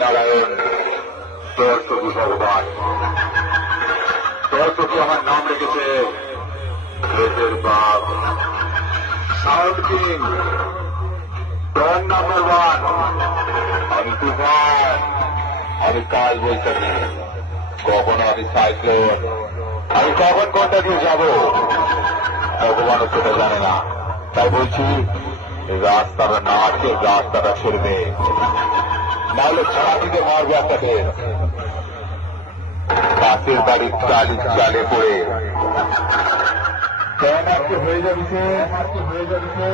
নারায়ণ, সরস্বতী ভগবান। সরস্বতী আমার নাম রেখেছে রেতের বাপ, সাউন্ড কিং, ডন নাম্বার 1। আমি তুফান, আমি কাল বৈশাখী, কখনো আমি সাইক্লোন, আমি কখন কোনটা দিয়ে যাব ভগবানও সেটা জানে না। তাই বলছি রাস্তাটা না আছে, রাস্তাটা ছেড়ে নাহলে ছাড়িতে মারবে একটাকে। পাশের বাড়ির চালে পড়ে হয়ে যাচ্ছে, হয়ে যাচ্ছে।